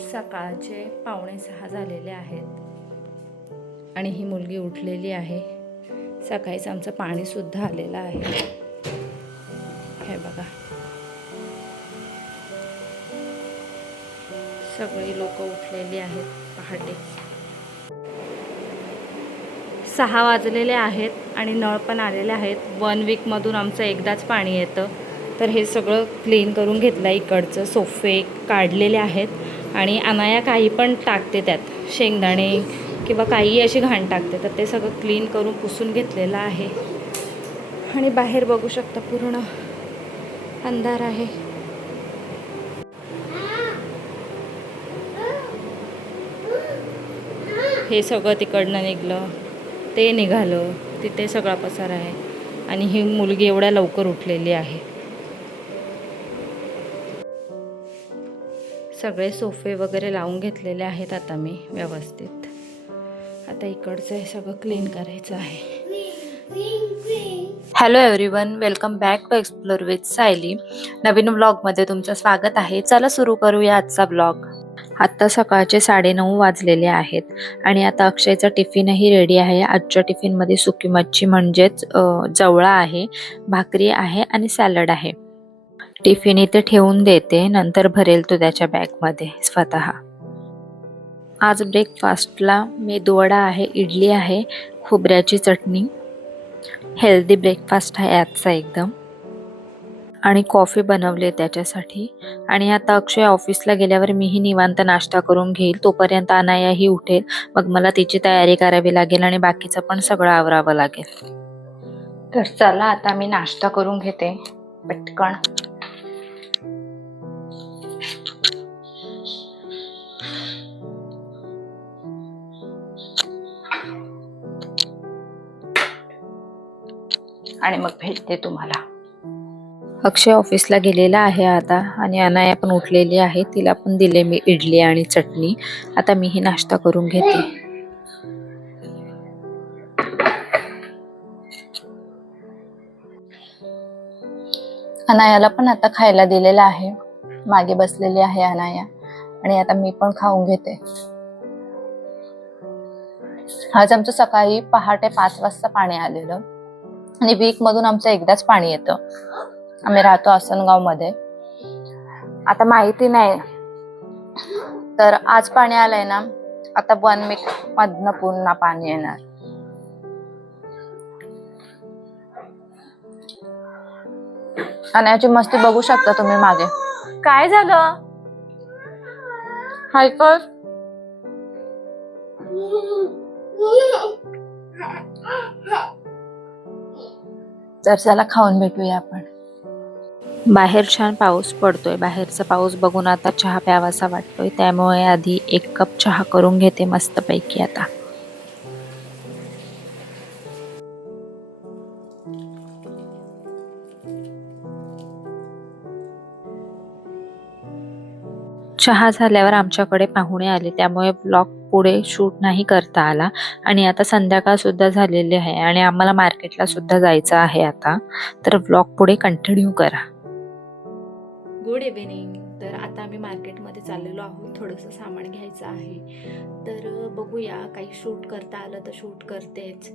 सकाळचे 5:45 झालेले आहेत आणि ही मुलगी उठलेली आहे. सकाळीच आमचं पाणीसुद्धा आलेलं आहे. हे बघा, सगळी लोक उठलेली आहेत. पहाटे 6 वाजलेले आहेत आणि नळ पण आलेले आहेत. 1 वीकमधून आमचं एकदाच पाणी येतं. तर हे सगळं क्लीन करून घेतलं. इकडचं सोफे काढलेले आहेत आणि अनाया काही पण टाकते त्यात, शेंगदाणे किंवा काही अशी घाण टाकते. तर ते सगळं क्लीन करून पुसून घेतलेलं आहे. आणि बाहेर बघू शकता पूर्ण अंधार आहे. हे सगळं तिकडनं निघालं, ते निघालं, तिथे सगळा पसारा आहे. आणि ही मुलगी एवढ्या लवकर उठलेली आहे. सगळे सोफे वगैरे लावून घेतलेले आहेत आता मी व्यवस्थित. आता इकडचं हे सगळं क्लीन करायचं आहे. Hello everyone, welcome back to explore with Sayali. नवीन व्लॉगमध्ये तुमचं स्वागत आहे. चला सुरू करूया आजचा व्लॉग. आत्ता सकाळचे 9:30 वाजलेले आहेत आणि आता अक्षयचा टिफिनही रेडी आहे. आजच्या टिफिनमध्ये सुकी मच्छी म्हणजेच जवळा आहे, भाकरी आहे आणि सॅलड आहे. टिफिन इथे ठेवून देते, नंतर भरेल तो त्याच्या बॅगमध्ये स्वतः. आज ब्रेकफास्टला मेदूवडा आहे, इडली आहे, खोबऱ्याची चटणी. हेल्दी ब्रेकफास्ट आहे आजचा एकदम. आणि कॉफी बनवली त्याच्यासाठी. आणि आता अक्षय ऑफिसला गेल्यावर मीही निवांत नाश्ता करून घेईल. तोपर्यंत अनायाही उठेल, मग मला तिची तयारी करावी लागेल आणि बाकीचं पण सगळं आवरावं लागेल. तर चला आता मी नाश्ता करून घेते पटकन. आणि मग भेटते तुम्हाला. अक्षय ऑफिसला गेलेला आहे आता आणि अनाया पण उठलेली आहे. तिला पण दिले मी इडली आणि चटणी. आता मीही नाश्ता करून घेते. अनायाला पण आता खायला दिलेला आहे. मागे बसलेली आहे अनाया आणि आता मी पण खाऊन घेते. आज आमचं सकाळी पहाटे 5 वाजता पाणी आलेलं आणि वीक मधून आमचं एकदाच पाणी येतं. आम्ही राहतो आसनगाव मध्ये. आता माहिती नाही, तर आज पाणी आलंय ना, आता 1 वीक मधनं पुन्हा पाणी येणार. अनायाची मस्ती बघू शकता तुम्ही मागे. काय झालं? हायपर तर चला खाऊन भेटूया आपण. बाहेर छान पाऊस पडतोय. बाहेरचा पाऊस बघून आता चहा प्यावासा वाटतोय, त्यामुळे आधी 1 कप चहा करून घेते मस्तपैकी. आता चहा झाल्यावर आमच्याकडे पाहुणे आले, त्यामुळे ब्लॉग पुढे शूट नाही करता आला. आणि आता संध्याकाळ सुद्धा झालेली आहे आणि आम्हाला मार्केटला सुद्धा जायचं आहे आता. तर ब्लॉग पुढे कंटिन्यू करा. Good evening. तर आता आम्ही मार्केटमध्ये चाललेलो आहोत. थोडंसं सामान घ्यायचं आहे. तर बघूया, काही शूट करता आलं तर शूट करतेच.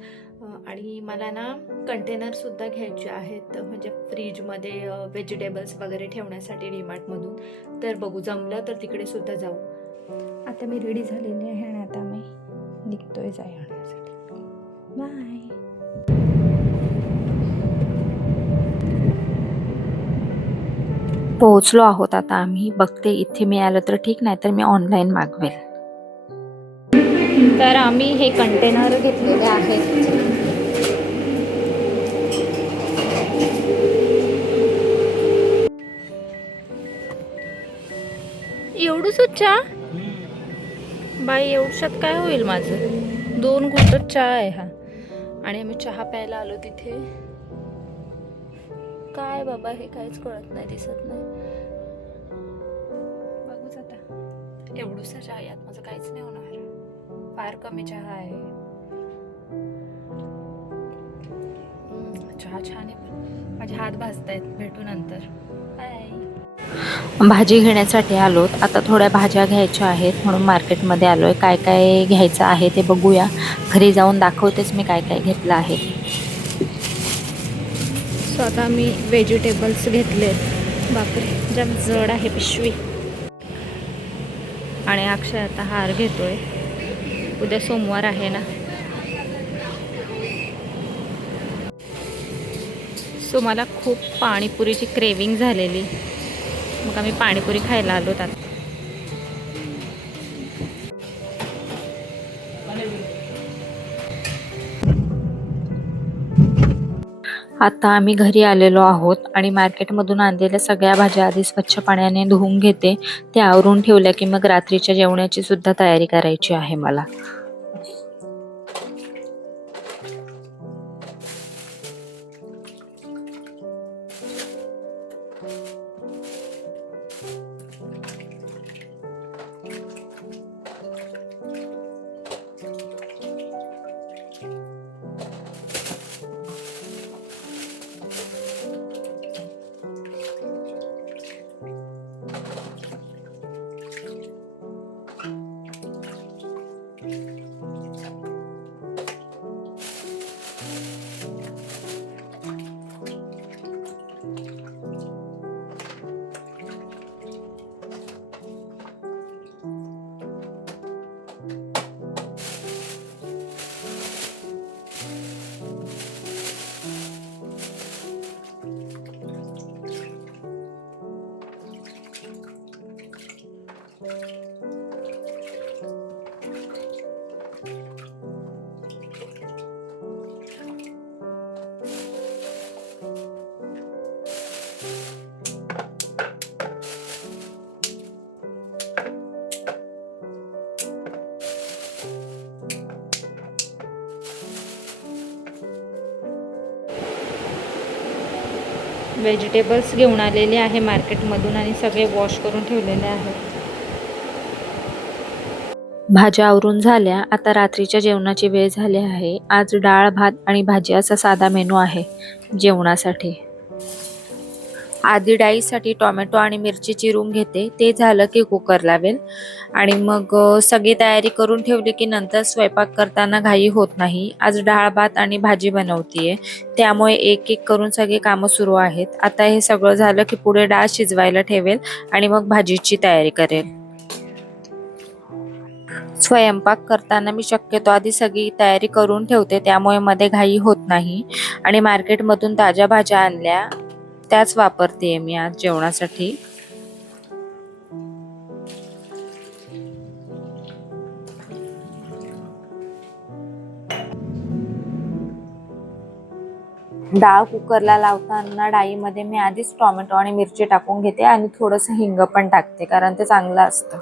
आणि मला ना कंटेनरसुद्धा घ्यायचे आहेत, म्हणजे फ्रीजमध्ये व्हेजिटेबल्स वगैरे ठेवण्यासाठी डीमार्टमधून. तर बघू, जमलं तर तिकडे सुद्धा जाऊ. आता मी रेडी झालेली आहे आणि आता मी निघतोय जाण्यासाठी. बाय. पोहोचलो आहोत आता आम्ही. बघते इथे मिळालं तर ठीक, नाही तर मी ऑनलाईन मागवेल. तर आम्ही हे कंटेनर घेतलेले आहेत. एवढंच चहा बाई, एवढ्यात काय होईल माझं? 2 घोटच चहा आहे हा. आणि आम्ही चहा प्यायला आलो तिथे. काय बाबा, हे काहीच कळत नाही, दिसत नाही. बघूच आता. एवढूसा चहा, यात माझं काहीच नाही होणार. फार कमी चहा आहे. चहा छान आहे पण माझे हात भाजतायत. भेटू नंतर. बाय. भाजी घेण्यासाठी आलोत. आता थोड्या भाज्या घ्यायच्या आहेत म्हणून मार्केटमध्ये आलोय. काय काय घ्यायचं आहे ते बघूया. घरी जाऊन दाखवतेच मी काय काय घेतलं आहे ते. सो आता मी व्हेजिटेबल्स घेतलेत. बापरे, जाम जड आहे पिशवी. आणि अक्षय आता हार घेतोय. उद्या सोमवार आहे ना. सो मला खूप पाणीपुरीची क्रेविंग झालेली, मग आम्ही पाणीपुरी खायला आलो. आता आम्ही घरी आलेलो आहोत आणि मार्केटमधून आणलेल्या सगळ्या भाज्या आधी स्वच्छ पाण्याने धुवून घेते. त्या आवरून ठेवल्या की मग रात्रीच्या जेवणाची सुद्धा तयारी करायची आहे मला. व्हेजिटेबल्स घेऊन आलेले आहे मार्केटमधून आणि सगळे वॉश करून ठेवलेले आहेत. भाज्या आवरून झाल्या. आता रात्रीच्या जेवणाची वेळ झाली आहे. आज डाळ, भात आणि भाजी असा साधा मेनू आहे जेवणासाठी. आधी डाळीसाठी टोमॅटो आणि मिरची चिरून घेते. ते झालं की कुकर लावेल आणि मग सगळी तयारी करून ठेवली की नंतर स्वयंपाक करताना घाई होत नाही. आज डाळ, भात आणि भाजी बनवतीये, त्यामुळे एक एक करून सगळे कामं सुरू आहेत. आता हे सगळं झालं की पुढे डाळ शिजवायला ठेवेल आणि मग भाजीची तयारी करेल. स्वयंपाक करताना मी शक्यतो आधी सगळी तयारी करून ठेवते, त्यामुळे मध्ये घाई होत नाही. आणि मार्केटमधून ताज्या भाज्या आणल्या, त्याच वापरतेय मी आज जेवणासाठी. डाळ कुकरला लावताना डाळीमध्ये मी आधीच टोमॅटो आणि मिरची टाकून घेते आणि थोडंसं हिंग पण टाकते, कारण ते चांगलं असतं.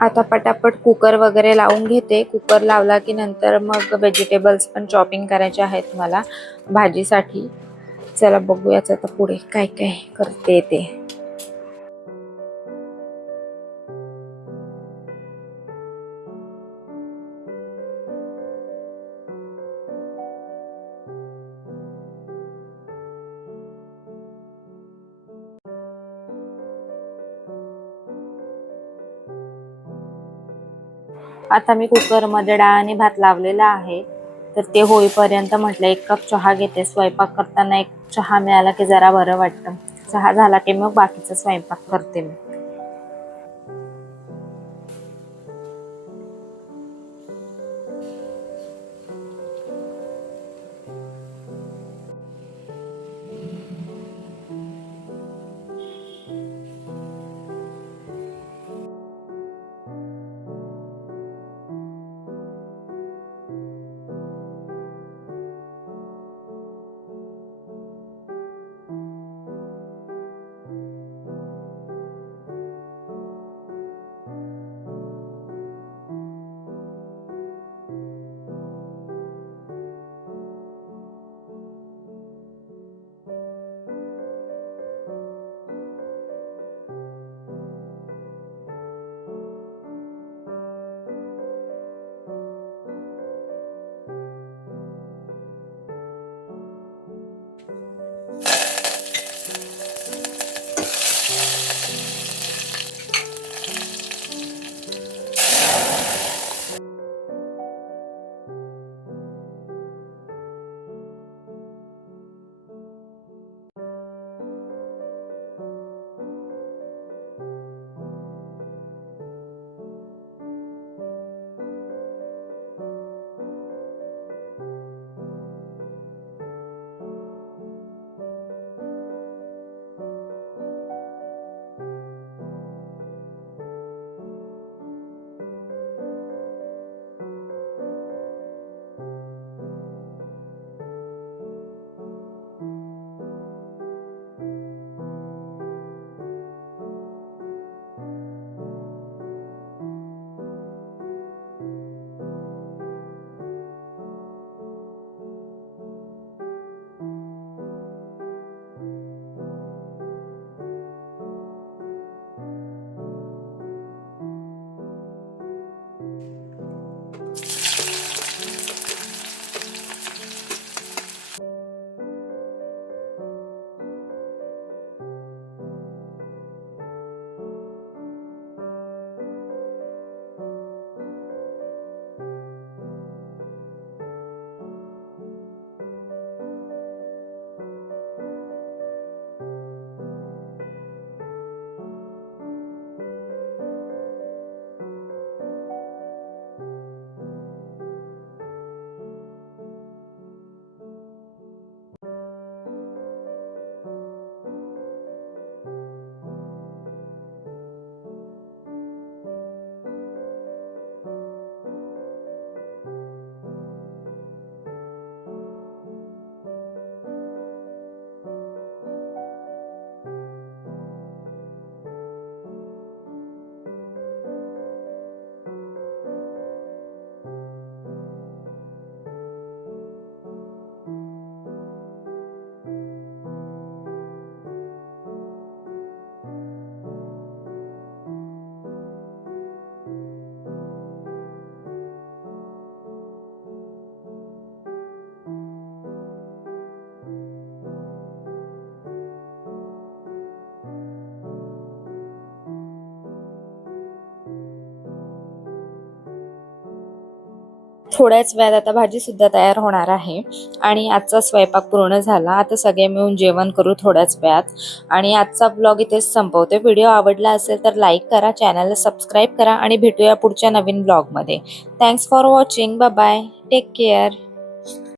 आता पटापट कुकर वगैरे लावून घेते. कुकर लावला की नंतर मग व्हेजिटेबल्स पण चॉपिंग करायचे आहेत मला भाजीसाठी. चला बघूयाच आता पुढे काय काय करते ते. आता मी कुकरमध्ये डाळ आणि भात लावलेला आहे, तर ते होईपर्यंत म्हटलं 1 कप चहा घेते. स्वयंपाक करताना एक चहा मिळाला की जरा बरं वाटतं. चहा झाला की मग बाकीचा स्वयंपाक करते मी. थोड्याच वेळात आता भाजी सुद्धा तयार होणार आहे आणि आजचा स्वयंपाक पूर्ण झाला. आता सगळे मिळून जेवण करू थोड्याच वेळात आणि आजचा ब्लॉग इथेच संपवते. व्हिडिओ आवडला असेल तर लाईक करा, चॅनलला सबस्क्राईब करा आणि भेटूया पुढच्या नवीन ब्लॉगमध्ये. Thanks for watching. Bye bye. Take care.